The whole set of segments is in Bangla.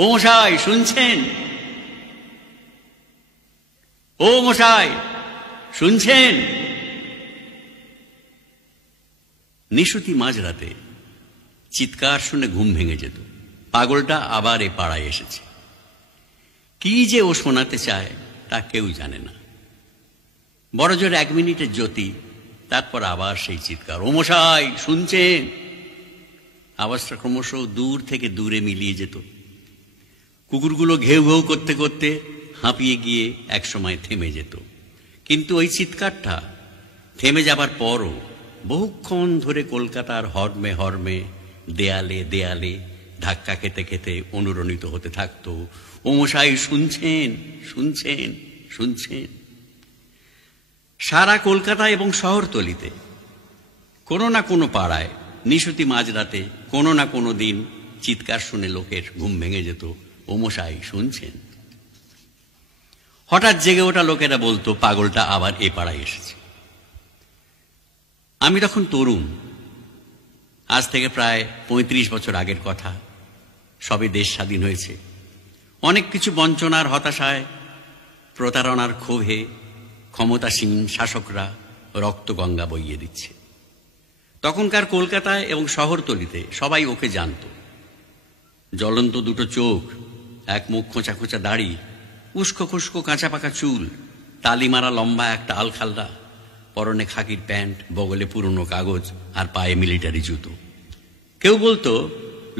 ও মশাই শুনছেন? ও মশাই শুনছেন? নিশুতি মাঝরাতে চিৎকার শুনে ঘুম ভেঙে যেত। পাগলটা আবার এ পাড়ায় এসেছে। কি যে ও শোনাতে চায় তা কেউ জানে না। বড় জোর 1 মিনিটের জ্যোতি, তারপর আবার সেই চিৎকার, ও মশাই শুনছেন? আওয়াজটা ক্রমশ দূর থেকে দূরে মিলিয়ে যেত। কুকুরগুলো ঘেউ ঘেউ করতে করতে হাঁপিয়ে গিয়ে একসময় থেমে যেত। কিন্তু ওই চিৎকারটা থেমে যাবার পরও বহুক্ষণ ধরে কলকাতার হর্মে হর্মে, দেয়ালে দেয়ালে ধাক্কা খেতে খেতে অনুরণিত হতে থাকত, ও মশাই শুনছেন? শুনছেন? শুনছেন? সারা কলকাতা এবং শহরতলিতে কোনো না কোনো পাড়ায় নিশুতি মাঝরাতে কোনো না কোনো দিন চিৎকার শুনে লোকের ঘুম ভেঙে যেত, ও মশাই শুনছেন? হঠাৎ জেগে ওঠা লোকেরা বলতো, পাগলটা আবার এ পাড়ায় এসেছে। আমি তখন তরুণ, আজ থেকে প্রায় 35 বছর আগের কথা। সবে দেশ স্বাধীন হয়েছে। অনেক কিছু বঞ্চনার হতাশায়, প্রতারণার ক্ষোভে ক্ষমতাসীন শাসকরা রক্তগঙ্গা বইয়ে দিচ্ছে। তখনকার কলকাতায় এবং শহরতলিতে সবাই ওকে জানত। জ্বলন্ত দুটো চোখ, এক মুখ খোঁচা খোঁচা দাড়ি, উস্কো খুস্কো কাঁচা পাকা চুল, তালিমারা লম্বা একটা আলখাল্লা, পরনে খাকির প্যান্ট, বগলে পুরনো কাগজ আর পায়ে মিলিটারি জুতো। কেউ বলতো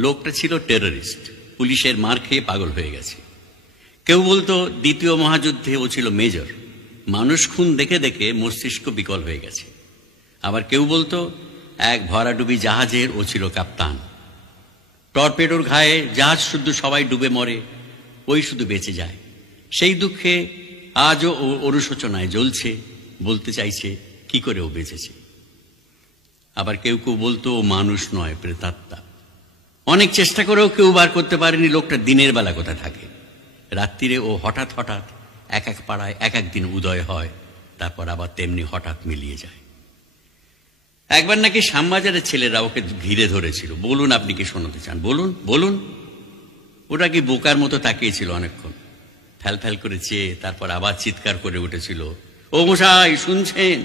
লোকটা ছিল টেররিস্ট, পুলিশের মার খেয়ে পাগল হয়ে গেছে। কেউ বলতো দ্বিতীয় মহাযুদ্ধে ও ছিল মেজর, মানুষ খুন দেখে দেখে মস্তিষ্ক বিকল হয়ে গেছে। আবার কেউ বলতো এক ভরাডুবি জাহাজের ও ছিল কাপ্তান। টর্পেডোর ঘায়ে জাহাজ শুদ্ধ সবাই ডুবে মরে, ওই শুধু বেঁচে যায়। সেই দুঃখে আজও ও অনুশোচনায় জ্বলছে, বলতে চাইছে কি করে ও বেঁচেছে। আবার কেউ কেউ বলতো ও মানুষ নয়, প্রেতাত্মা। অনেক চেষ্টা করেও কেউ বার করতে পারেনি লোকটা দিনের বেলা কোথায় থাকে। রাত্রিরে ও হঠাৎ হঠাৎ এক এক পাড়ায় এক এক দিন উদয় হয়, তারপর আবার তেমনি হঠাৎ মিলিয়ে যায়। একবার নাকি শ্যামবাজারের ছেলেরা ওকে ঘিরে ধরেছিল। বলুন আপনি কি শোনাতে চান, বলুন বলুন। ওটা কি বোকার মতো তাকিয়েছিল অনেকক্ষণ, ফ্যাল ফ্যাল করে চেয়ে, তারপর আবার চিৎকার করে উঠেছিল, ও মশাই শুনছেন?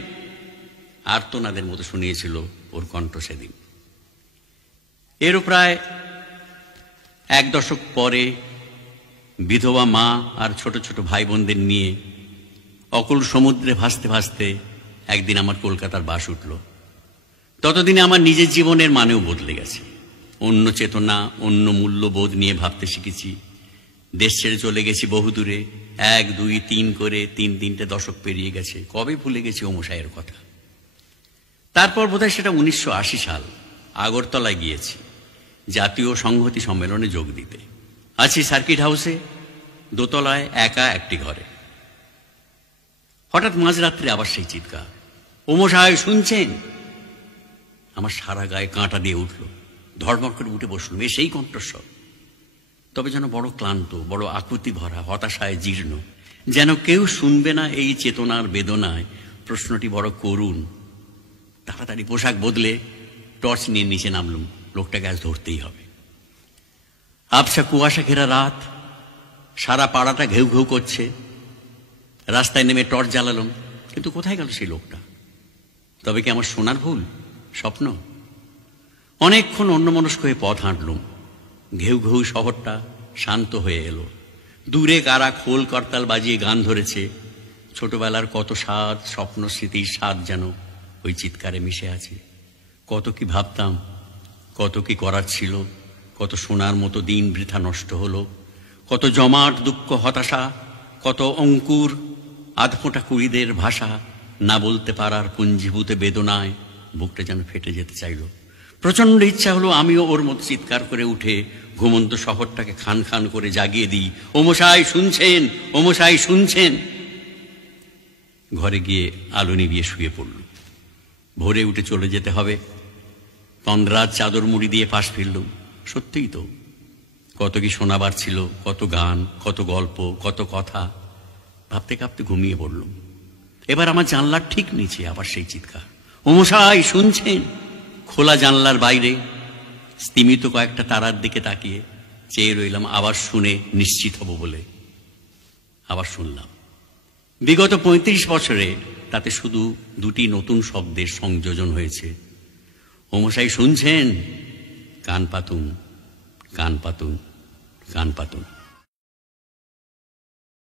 আর্তনাদের মতো শুনিয়েছিল ওর কণ্ঠ সেদিন। এরও প্রায় 1 দশক পরে বিধবা মা আর ছোট ছোট ভাই বোনদের নিয়ে অকুল সমুদ্রে ভাসতে ভাসতে একদিন আমার কলকাতার বাস উঠল। ততদিনে আমার নিজের জীবনের মানেও বদলে গেছে। অন্য চেতনা, অন্য মূল্যবোধ নিয়ে ভাবতে শিখেছি। দেশ ছেড়ে চলে গেছি বহুদূরে, 1, 2, 3 করে 3-3টে দশক পেরিয়ে গেছে। কবে ভুলে গেছি ও মশাইয়ের কথা। তারপর বোধহয় সেটা 1980 সাল, আগরতলায় গিয়েছি জাতীয় সংহতি সম্মেলনে যোগ দিতে। আছি সার্কিট হাউসে, দোতলায় একা একটি ঘরে। হঠাৎ মাঝরাত্রে আবার সেই চিৎকার, ও মশাই শুনছেন? আমার সারা গায়ে কাঁটা দিয়ে উঠল, ধড়মড় করে উঠে বসলুম। সেই কণ্ঠস্বর, তবে যেন বড় ক্লান্ত, বড় আকুতি ভরা, হতাশায় জীর্ণ, যেন কেউ শুনবে না এই চেতনার বেদনায়। প্রশ্নটি বড় করুণ। তাড়াতাড়ি পোশাক বদলে টর্চ নিয়ে নিচে নামলুম। লোকটাকে আজ ধরতেই হবে। আবছা কুয়াশা ঘেরা রাত, সারা পাড়াটা ঘেউ ঘেউ করছে। রাস্তায় নেমে টর্চ জ্বালালাম, কিন্তু কোথায় গেল সেই লোকটা? তবে কি আমার শোনার ভুল, স্বপ্ন? অনেকক্ষণ অন্যমনস্ক হয়ে পথ হাঁটলুম। ঘেউ ঘেউ শহরটা শান্ত হয়ে এলো। দূরে কারা খোল করতাল বাজিয়ে গান ধরেছে। ছোটবেলার কত স্বাদ, স্বপ্ন স্মৃতির স্বাদ যেন ওই চিৎকারে মিশে আছে। কত কি ভাবতাম, কত কি করার ছিল, কত সোনার মতো দিন বৃথা নষ্ট হলো, কত জমাট দুঃখ হতাশা, কত অঙ্কুর আধফোঁটা কুড়িদের ভাষা, না বলতে পারার পুঞ্জীভূত বেদনায় বুকটা যেন ফেটে যেতে চাইল। প্রচণ্ড ইচ্ছা হলো আমিও ওর মতো চিৎকার করে উঠে ঘুমন্ত শহরটাকে খান খান করে জাগিয়ে দিই, ও মশাই শুনছেন? ও মশাই শুনছেন? ঘরে গিয়ে আলো নিভিয়ে শুয়ে পড়ল। ভোরে উঠে চলে যেতে হবে। তন্দ্রার চাদর মুড়ি দিয়ে পাশ ফিরলুম। সত্যিই তো, কত কি শোনাবার ছিল, কত গান, কত গল্প, কত কথা। ভাবতে কাঁপতে ঘুমিয়ে পড়লুম। এবার আমার জানলার ঠিক নিচে আবার সেই চিৎকার, ও মশাই শুনছেন? খোলা জানলার বাইরে স্তিমিত কয়েকটা তারার দিকে তাকিয়ে চেয়ে রইলাম আবার শুনে নিশ্চিত হব বলে। আবার শুনলাম। বিগত ৩৫ বছরে তাতে শুধু 2টি নতুন শব্দের সংযোজন হয়েছে। ওমশাই শুনছেন? কান পাতুন, কান পাতুন, কান পাতুন।